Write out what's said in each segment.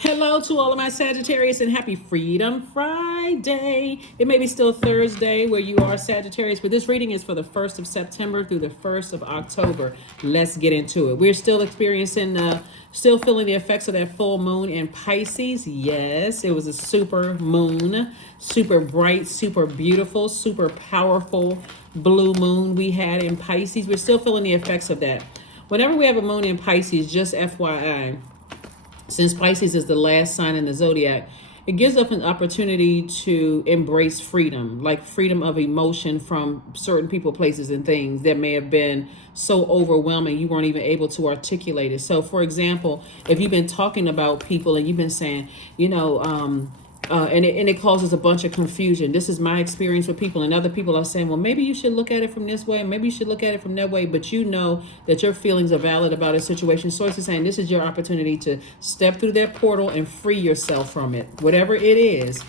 Hello to all of my Sagittarius and happy Freedom Friday. It may be still Thursday where you are Sagittarius, but this reading is for the 1st of September through the 1st of October. Let's get into it. We're still still feeling the effects of that full moon in Pisces. Yes, it was a super moon, super bright, super beautiful, super powerful blue moon we had in Pisces. We're still feeling the effects of that. Whenever we have a moon in Pisces, just FYI, since Pisces is the last sign in the Zodiac, it gives us an opportunity to embrace freedom, like freedom of emotion from certain people, places, and things that may have been so overwhelming you weren't even able to articulate it. So, for example, if you've been talking about people and you've been saying, and it causes a bunch of confusion. This is my experience with people, and other people are saying, well, maybe you should look at it from this way, and maybe you should look at it from that way, but you know that your feelings are valid about a situation. Source is saying this is your opportunity to step through that portal and free yourself from it, whatever it is,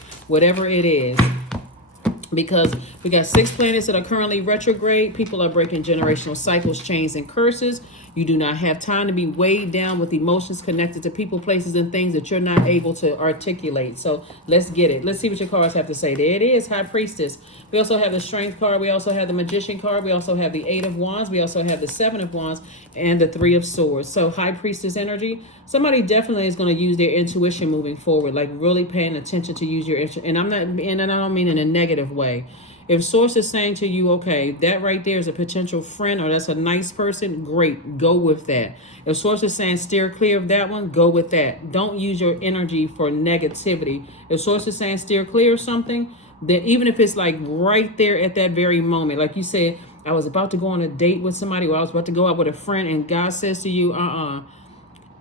because we got 6 planets that are currently retrograde. People are breaking generational cycles, chains, and curses. You do not have time to be weighed down with emotions connected to people, places, and things that you're not able to articulate. So let's get it. Let's see what your cards have to say. There it is, High Priestess. We also have the Strength card. We also have the Magician card. We also have the 8 of Wands. We also have the 7 of Wands and the 3 of Swords. So High Priestess energy. Somebody definitely is going to use their intuition moving forward, like really paying attention to use your intuition. And I don't mean in a negative way. If Source is saying to you, okay, that right there is a potential friend or that's a nice person, great, go with that. If Source is saying steer clear of that one, go with that. Don't use your energy for negativity. If Source is saying steer clear of something, then even if it's like right there at that very moment, like you said, I was about to go on a date with somebody or I was about to go out with a friend and God says to you,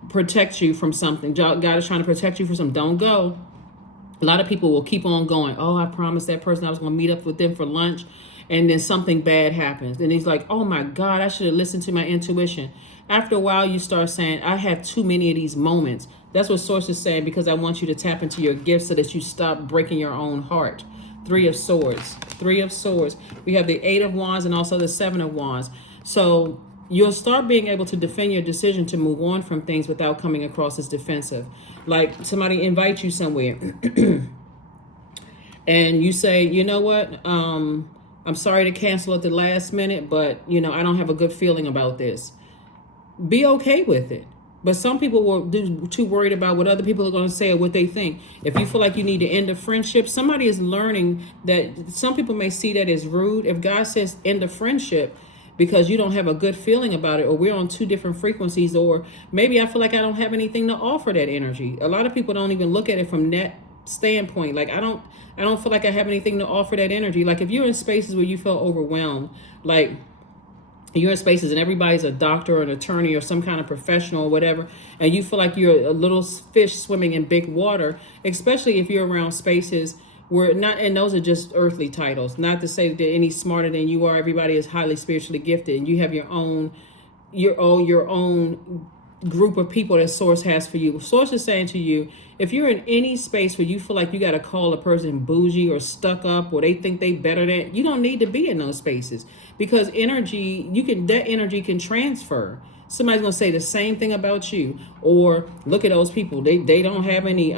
protect you from something. God is trying to protect you from something. Don't go. A lot of people will keep on going. Oh, I promised that person I was going to meet up with them for lunch. And then something bad happens. And he's like, oh my God, I should have listened to my intuition. After a while, you start saying, I have too many of these moments. That's what Source is saying, because I want you to tap into your gifts so that you stop breaking your own heart. 3 of Swords. 3 of Swords. We have the 8 of Wands and also the 7 of Wands. So you'll start being able to defend your decision to move on from things without coming across as defensive. Like somebody invites you somewhere and you say, you know what, I'm sorry to cancel at the last minute, but I don't have a good feeling about this. Be okay with it. But some people will do too worried about what other people are going to say or what they think. If you feel like you need to end a friendship, somebody is learning that some people may see that as rude. If God says end a friendship because you don't have a good feeling about it, or we're on 2 different frequencies, or maybe I feel like I don't have anything to offer that energy. A lot of people don't even look at it from that standpoint. Like I don't feel like I have anything to offer that energy. Like if you're in spaces where you feel overwhelmed, like you're in spaces and everybody's a doctor or an attorney or some kind of professional or whatever, and you feel like you're a little fish swimming in big water, especially if you're around spaces where not, and those are just earthly titles, not to say that they're any smarter than you are. Everybody is highly spiritually gifted and you have your own group of people that Source has for you. Source is saying to you, if you're in any space where you feel like you got to call a person bougie or stuck up or they think they better than, you don't need to be in those spaces, because that energy can transfer. Somebody's going to say the same thing about you, or look at those people. They don't have any,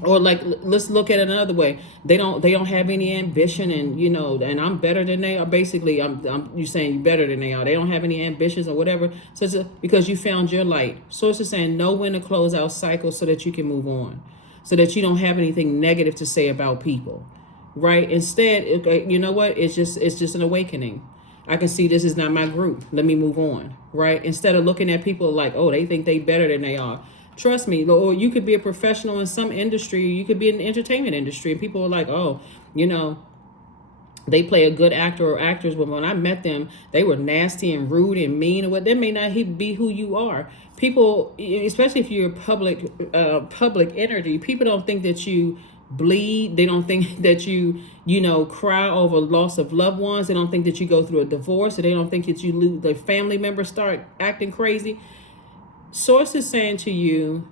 or like, let's look at it another way. They don't have any ambition, and and I'm better than they are. Basically, you saying you better than they are. They don't have any ambitions or whatever. So it's because you found your light. Source is saying know when to close out cycles so that you can move on, so that you don't have anything negative to say about people, right? Instead, you know what? It's just an awakening. I can see this is not my group. Let me move on, right? Instead of looking at people like, oh, they think they better than they are. Trust me, or you could be a professional in some industry. You could be in the entertainment industry, and people are like, oh, they play a good actor or actors. But when I met them, they were nasty and rude and mean, or what. That may not be who you are. People, especially if you're public energy, people don't think that you bleed. They don't think that you cry over loss of loved ones. They don't think that you go through a divorce, or they don't think that you lose the family members start acting crazy. Source is saying to you,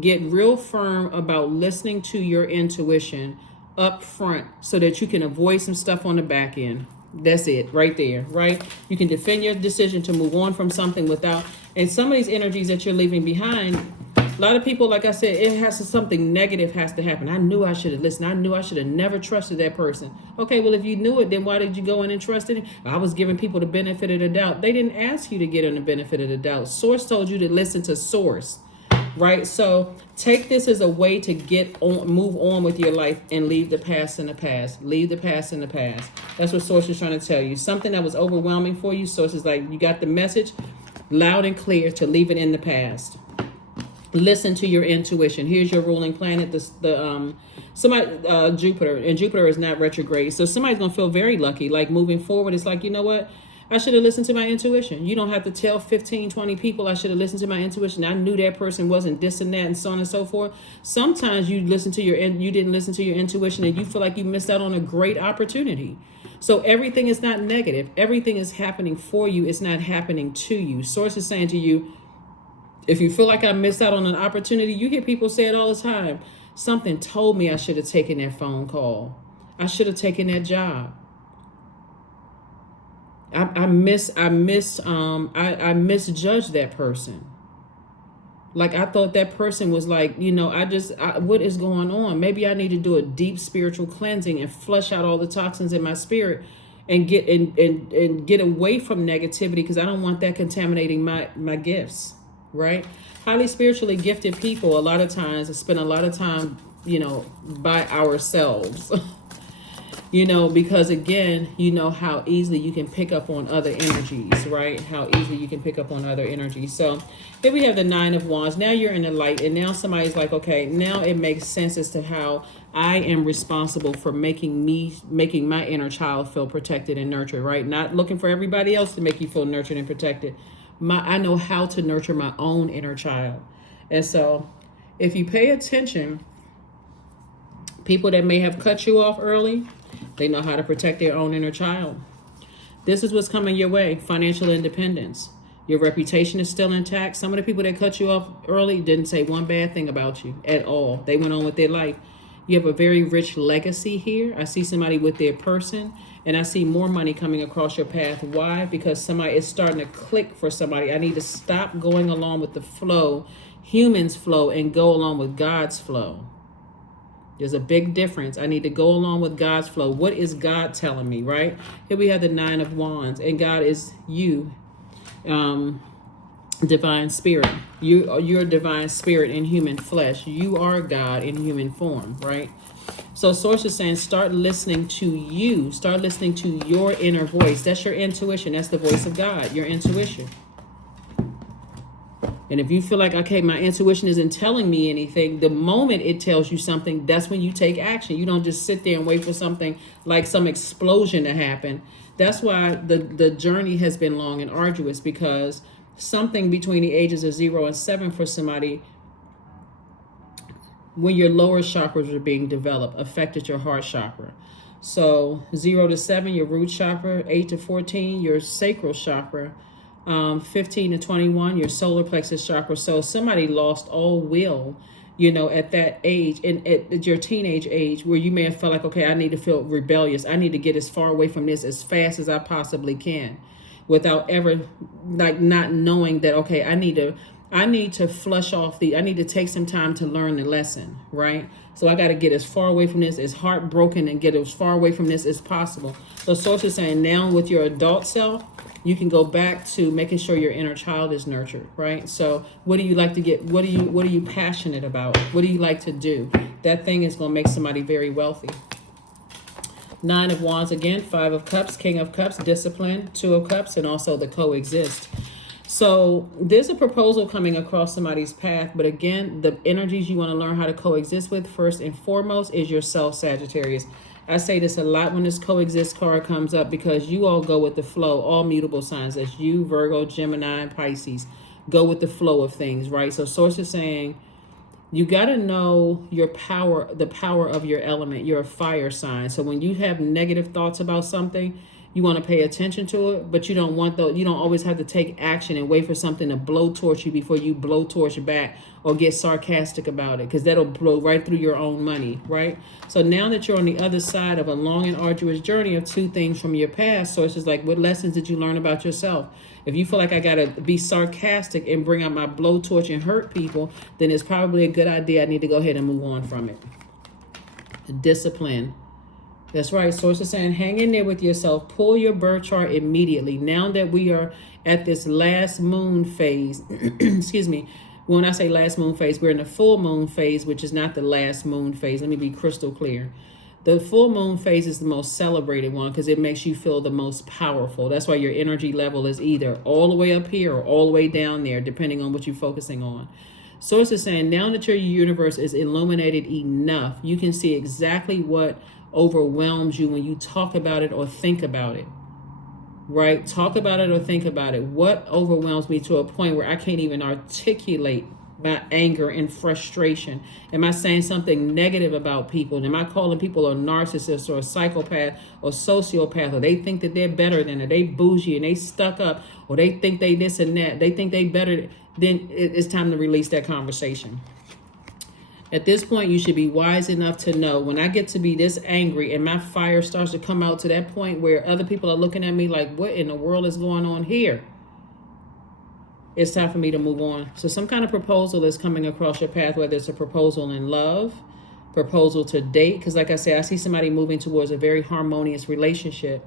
get real firm about listening to your intuition up front so that you can avoid some stuff on the back end. That's it right there, right? You can defend your decision to move on from something without, and some of these energies that you're leaving behind, a lot of people, like I said, it has to, something negative has to happen. I knew I should have listened. I knew I should have never trusted that person. Okay, well, if you knew it, then why did you go in and trust it? I was giving people the benefit of the doubt. They didn't ask you to get in the benefit of the doubt. Source told you to listen to source. Right, so take this as a way to get on, move on with your life, and leave the past in the past. Leave the past in the past. That's what Source is trying to tell you. Something that was overwhelming for you. Source is like, you got the message loud and clear to leave it in the past. Listen to your intuition. Here's your ruling planet. Jupiter, and Jupiter is not retrograde, so somebody's gonna feel very lucky. Like moving forward, it's like, you know what? I should have listened to my intuition. You don't have to tell 15, 20 people I should have listened to my intuition. I knew that person wasn't this and that and so on and so forth. Sometimes you didn't listen to your intuition, and you feel like you missed out on a great opportunity. So everything is not negative. Everything is happening for you. It's not happening to you. Source is saying to you, if you feel like I missed out on an opportunity, you hear people say it all the time. Something told me I should have taken that phone call. I should have taken that job. I misjudged that person. Like, I thought that person was like, what is going on? Maybe I need to do a deep spiritual cleansing and flush out all the toxins in my spirit and get and get away from negativity, because I don't want that contaminating my gifts, right? Highly spiritually gifted people a lot of times spend a lot of time, by ourselves. Because again, how easily you can pick up on other energies, right? How easily you can pick up on other energies. So here we have the 9 of Wands. Now you're in the light, and now somebody's like, okay, now it makes sense as to how I am responsible for making my inner child feel protected and nurtured, right? Not looking for everybody else to make you feel nurtured and protected. I know how to nurture my own inner child. And so if you pay attention, people that may have cut you off early, they know how to protect their own inner child. This is what's coming your way. Financial independence. Your reputation is still intact. Some of the people that cut you off early didn't say one bad thing about you at all. They went on with their life. You have a very rich legacy here. I see somebody with their person, and I see more money coming across your path. Why? Because somebody is starting to click for somebody. I need to stop going along with the flow, humans' flow, and go along with God's flow. There's a big difference. I need to go along with God's flow. What is God telling me, right? Here we have the 9 of Wands, and God is you, divine spirit. You're divine spirit in human flesh. You are God in human form, right? So Source is saying, start listening to you. Start listening to your inner voice. That's your intuition. That's the voice of God, your intuition. And if you feel like, okay, my intuition isn't telling me anything, the moment it tells you something, that's when you take action. You don't just sit there and wait for something like some explosion to happen. That's why the journey has been long and arduous, because something between the ages of 0 and 7 for somebody, when your lower chakras are being developed, affected your heart chakra. So 0 to 7, your root chakra, 8 to 14, your sacral chakra, 15 to 21, your solar plexus chakra. So somebody lost all will, at that age, and at your teenage age, where you may have felt like, okay, I need to feel rebellious. I need to get as far away from this as fast as I possibly can, without ever not knowing that, okay, I need to flush off I need to take some time to learn the lesson, right? So I got to get as far away from this, as heartbroken, and get as far away from this as possible. So Source is saying, now with your adult self, you can go back to making sure your inner child is nurtured, right? So what do you like to get? What are you passionate about? What do you like to do? That thing is going to make somebody very wealthy. 9 of Wands again, 5 of Cups, King of Cups, discipline, 2 of Cups, and also the coexist. So there's a proposal coming across somebody's path, but again, the energies you want to learn how to coexist with, first and foremost, is yourself, Sagittarius. I say this a lot when this coexist card comes up, because you all go with the flow, all mutable signs. That's you, Virgo, Gemini, and Pisces. Go with the flow of things, right? So Source is saying, you got to know your power, the power of your element. You're a fire sign. So when you have negative thoughts about something, You want to pay attention to it, but you don't always have to take action and wait for something to blowtorch you before you blowtorch back or get sarcastic about it, because that'll blow right through your own money, right? So now that you're on the other side of a long and arduous journey of two things from your past, so it's just like, what lessons did you learn about yourself? If you feel like I got to be sarcastic and bring out my blowtorch and hurt people, then it's probably a good idea. I need to go ahead and move on from it. Discipline. That's right. Source is saying, hang in there with yourself. Pull your birth chart immediately. Now that we are at this last moon phase, excuse me, when I say last moon phase, we're in the full moon phase, which is not the last moon phase. Let me be crystal clear. The full moon phase is the most celebrated one because it makes you feel the most powerful. That's why your energy level is either all the way up here or all the way down there, depending on what you're focusing on. Source is saying, now that your universe is illuminated enough, you can see exactly what overwhelms you when you talk about it or think about it. Right? Talk about it or think about it. What overwhelms me to a point where I can't even articulate my anger and frustration? Am I saying something negative about people? Am I calling people a narcissist or a psychopath or sociopath, or they think that they're better than it? They bougie and they stuck up, or they think they this and that. They think they better. Then it's time to release that conversation. At this point, you should be wise enough to know, when I get to be this angry and my fire starts to come out to that point where other people are looking at me like, what in the world is going on here? It's time for me to move on. So some kind of proposal is coming across your path, whether it's a proposal in love, proposal to date, because like I said, I see somebody moving towards a very harmonious relationship,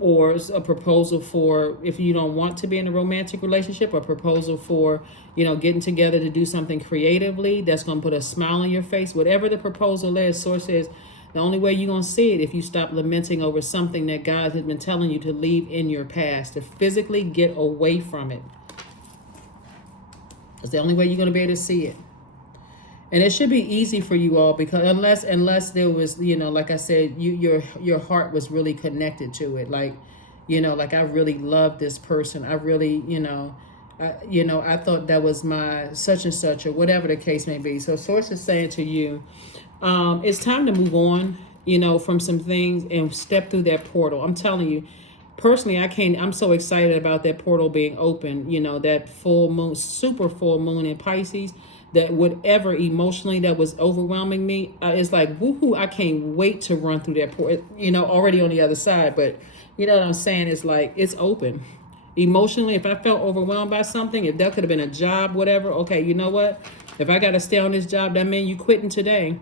or a proposal for, if you don't want to be in a romantic relationship, a proposal for, getting together to do something creatively that's going to put a smile on your face. Whatever the proposal is, Source says, the only way you're going to see it if you stop lamenting over something that God has been telling you to leave in your past, to physically get away from it. It's the only way you're going to be able to see it. And it should be easy for you all, because unless there was, like I said, your heart was really connected to it. Like, like I really love this person. I really, I thought that was my such and such, or whatever the case may be. So Source is saying to you, it's time to move on, from some things and step through that portal. I'm telling you, personally, I'm so excited about that portal being open, that full moon, super full moon in Pisces, that whatever emotionally that was overwhelming me, it's like, woohoo, I can't wait to run through that portal, already on the other side. But you know what I'm saying? It's like, it's open. Emotionally, if I felt overwhelmed by something, if that could have been a job, whatever, okay, you know what? If I got to stay on this job, that means you quitting today.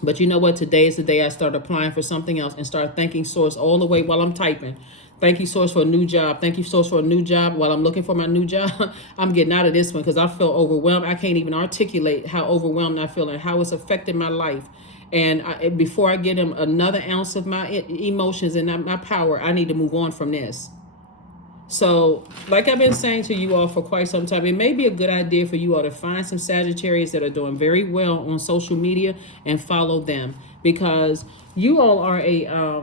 But you know what? Today is the day I start applying for something else and start thanking Source all the way while I'm typing. Thank you, Source, for a new job. Thank you, Source, for a new job. While I'm looking for my new job, I'm getting out of this one because I feel overwhelmed. I can't even articulate how overwhelmed I feel and how it's affected my life. And before I get him another ounce of my emotions and my power, I need to move on from this. So, like I've been saying to you all for quite some time, it may be a good idea for you all to find some Sagittarius that are doing very well on social media and follow them, because you all are a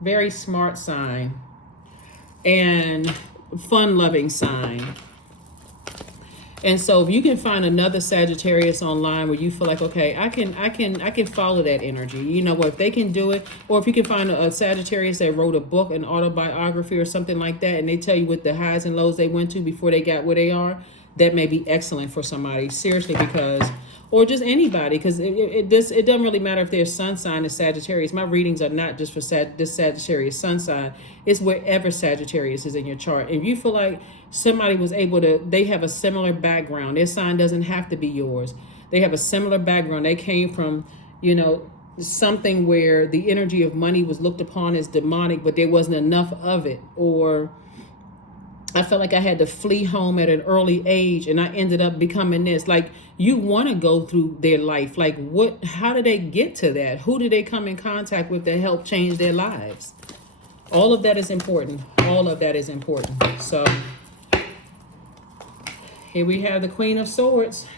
very smart sign and fun-loving sign. And so if you can find another Sagittarius online where you feel like, okay, I can follow that energy. You know what, if they can do it, or if you can find a Sagittarius that wrote a book, an autobiography or something like that, and they tell you what the highs and lows they went to before they got where they are, that may be excellent for somebody, seriously, because, or just anybody, because it doesn't really matter if their sun sign is Sagittarius. My readings are not just for this Sagittarius sun sign. It's wherever Sagittarius is in your chart. If you feel like somebody was able to, they have a similar background. Their sign doesn't have to be yours. They have a similar background. They came from, something where the energy of money was looked upon as demonic, but there wasn't enough of it. Or I felt like I had to flee home at an early age and I ended up becoming this. Like, you want to go through their life. Like, how did they get to that? Who did they come in contact with that helped change their lives? All of that is important. All of that is important. So here we have the Queen of Swords.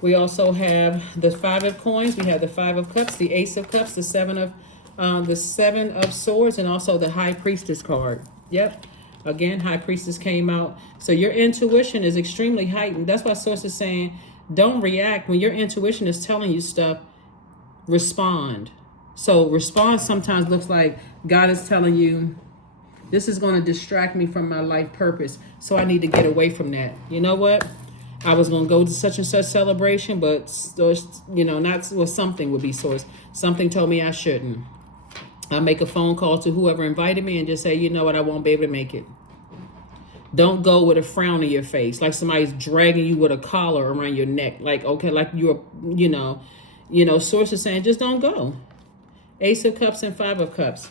We also have the Five of Coins. We have the Five of Cups, the Ace of Cups, the Seven of Swords, and also the High Priestess card. Yep. Again, High Priestess came out. So your intuition is extremely heightened. That's why Source is saying, don't react. When your intuition is telling you stuff, respond. So response sometimes looks like God is telling you, this is going to distract me from my life purpose. So I need to get away from that. You know what? I was going to go to such and such celebration, but, not well, something would be source. Something told me I shouldn't. I make a phone call to whoever invited me and just say, you know what? I won't be able to make it. Don't go with a frown on your face, like somebody's dragging you with a collar around your neck. Like, okay, like you're, source is saying, just don't go. Ace of Cups and Five of Cups.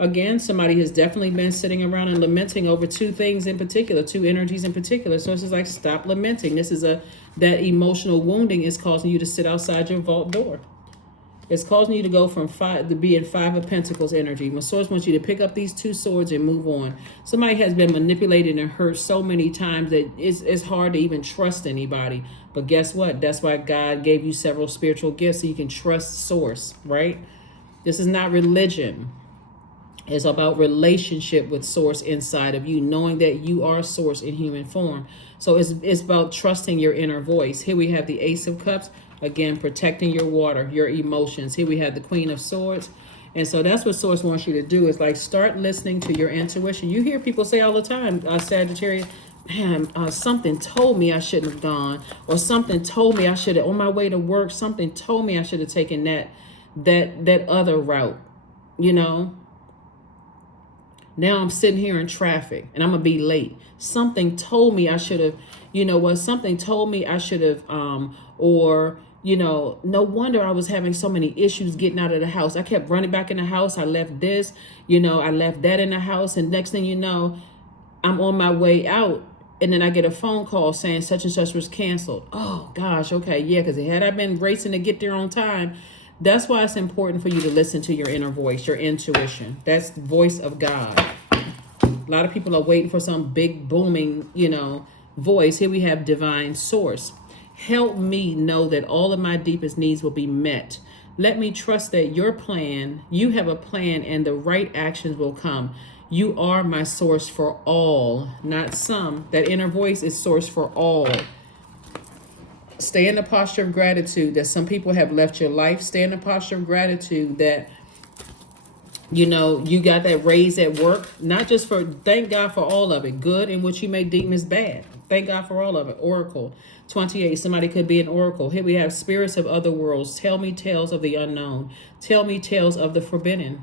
Again, somebody has definitely been sitting around and lamenting over two things in particular, two energies in particular. So it's just like, stop lamenting. This is that emotional wounding is causing you to sit outside your vault door. It's causing you to go from five to be in Five of Pentacles energy. When Source wants you to pick up these two swords and move on. Somebody has been manipulated and hurt so many times that it's hard to even trust anybody. But guess what? That's why God gave you several spiritual gifts so you can trust Source, right? This is not religion. It's about relationship with Source inside of you, knowing that you are Source in human form. So it's about trusting your inner voice. Here we have the Ace of Cups. Again, protecting your water, your emotions. Here we have the Queen of Swords. And so that's what Source wants you to do, is like start listening to your intuition. You hear people say all the time, Sagittarius, man, something told me I shouldn't have gone, or something told me I should have, on my way to work, something told me I should have taken that other route, Now I'm sitting here in traffic and I'm going to be late. Something told me I should have, something told me I should have, no wonder I was having so many issues getting out of the house. I kept running back in the house. I left this, I left that in the house. And next thing you know, I'm on my way out. And then I get a phone call saying such and such was canceled. Oh, gosh. Okay. Yeah. Because had I been racing to get there on time, that's why it's important for you to listen to your inner voice, your intuition. That's the voice of God. A lot of people are waiting for some big booming, voice. Here we have Divine Source. Help me know that all of my deepest needs will be met. Let me trust that you have a plan, and the right actions will come. You are my source for all, not some. That inner voice is source for all. Stay in the posture of gratitude that some people have left your life. Stay in the posture of gratitude that, you got that raise at work. Not just thank God for all of it. Good, and what you may deem as bad. Thank God for all of it. Oracle 28. Somebody could be an oracle. Here we have spirits of other worlds. Tell me tales of the unknown. Tell me tales of the forbidden.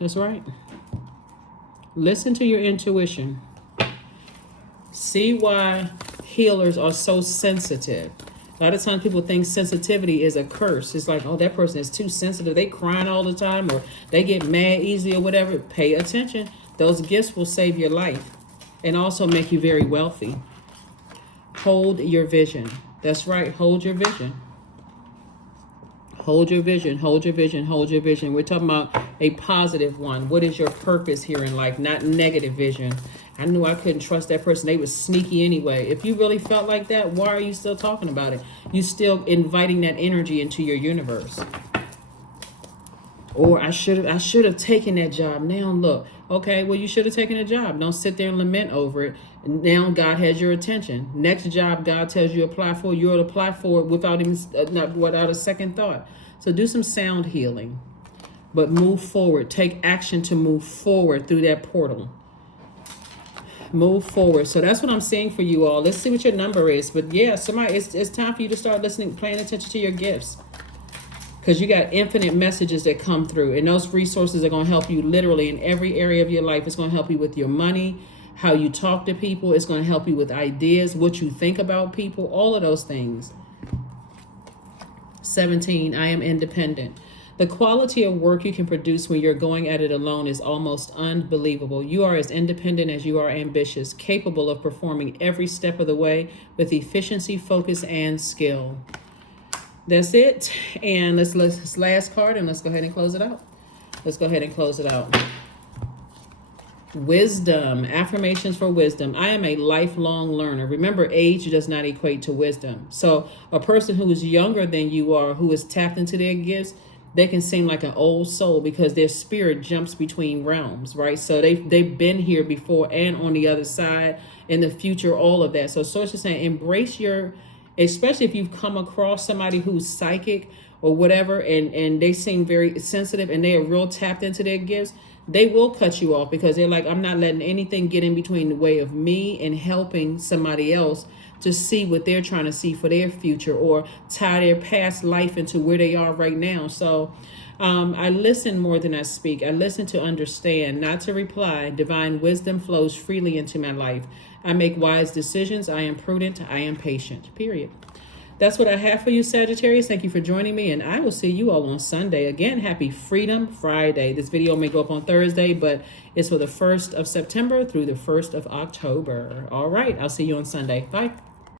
That's right. Listen to your intuition. See why healers are so sensitive. A lot of times people think sensitivity is a curse. It's like, oh, that person is too sensitive. They crying all the time, or they get mad easy, or whatever. Pay attention. Those gifts will save your life and also make you very wealthy. Hold your vision. That's right. Hold your vision. Hold your vision. Hold your vision. Hold your vision. We're talking about a positive one. What is your purpose here in life? Not negative vision. I knew I couldn't trust that person. They was sneaky anyway. If you really felt like that, why are you still talking about it? You still inviting that energy into your universe. Or I should have taken that job. Now look, okay, well, you should have taken a job. Don't sit there and lament over it. Now God has your attention. Next job God tells you apply for, you'll apply for it without a second thought. So do some sound healing, but move forward. Take action to move forward through that portal. Move forward. So that's what I'm seeing for you all. Let's see what your number is. But yeah, it's time for you to start listening, paying attention to your gifts. Because you got infinite messages that come through. And those resources are going to help you literally in every area of your life. It's going to help you with your money, how you talk to people. It's going to help you with ideas, what you think about people, all of those things. 17, I am independent. The quality of work you can produce when you're going at it alone is almost unbelievable. You are as independent as you are ambitious, capable of performing every step of the way with efficiency, focus, and skill. That's it. And let's last card, and let's go ahead and close it out. Wisdom. Affirmations for wisdom. I am a lifelong learner. Remember, age does not equate to wisdom. So a person who is younger than you are, who is tapped into their gifts, they can seem like an old soul because their spirit jumps between realms, right? So they've been here before and on the other side, in the future, all of that. So Source is saying, embrace especially if you've come across somebody who's psychic or whatever, and they seem very sensitive and they are real tapped into their gifts, they will cut you off because they're like, I'm not letting anything get in between the way of me and helping somebody else to see what they're trying to see for their future, or tie their past life into where they are right now. So I listen more than I speak. I listen to understand, not to reply. Divine wisdom flows freely into my life. I make wise decisions. I am prudent. I am patient. Period. That's what I have for you, Sagittarius. Thank you for joining me, and I will see you all on Sunday. Again, happy Freedom Friday. This video may go up on Thursday, but it's for the 1st of September through the 1st of October. All right, I'll see you on Sunday. Bye.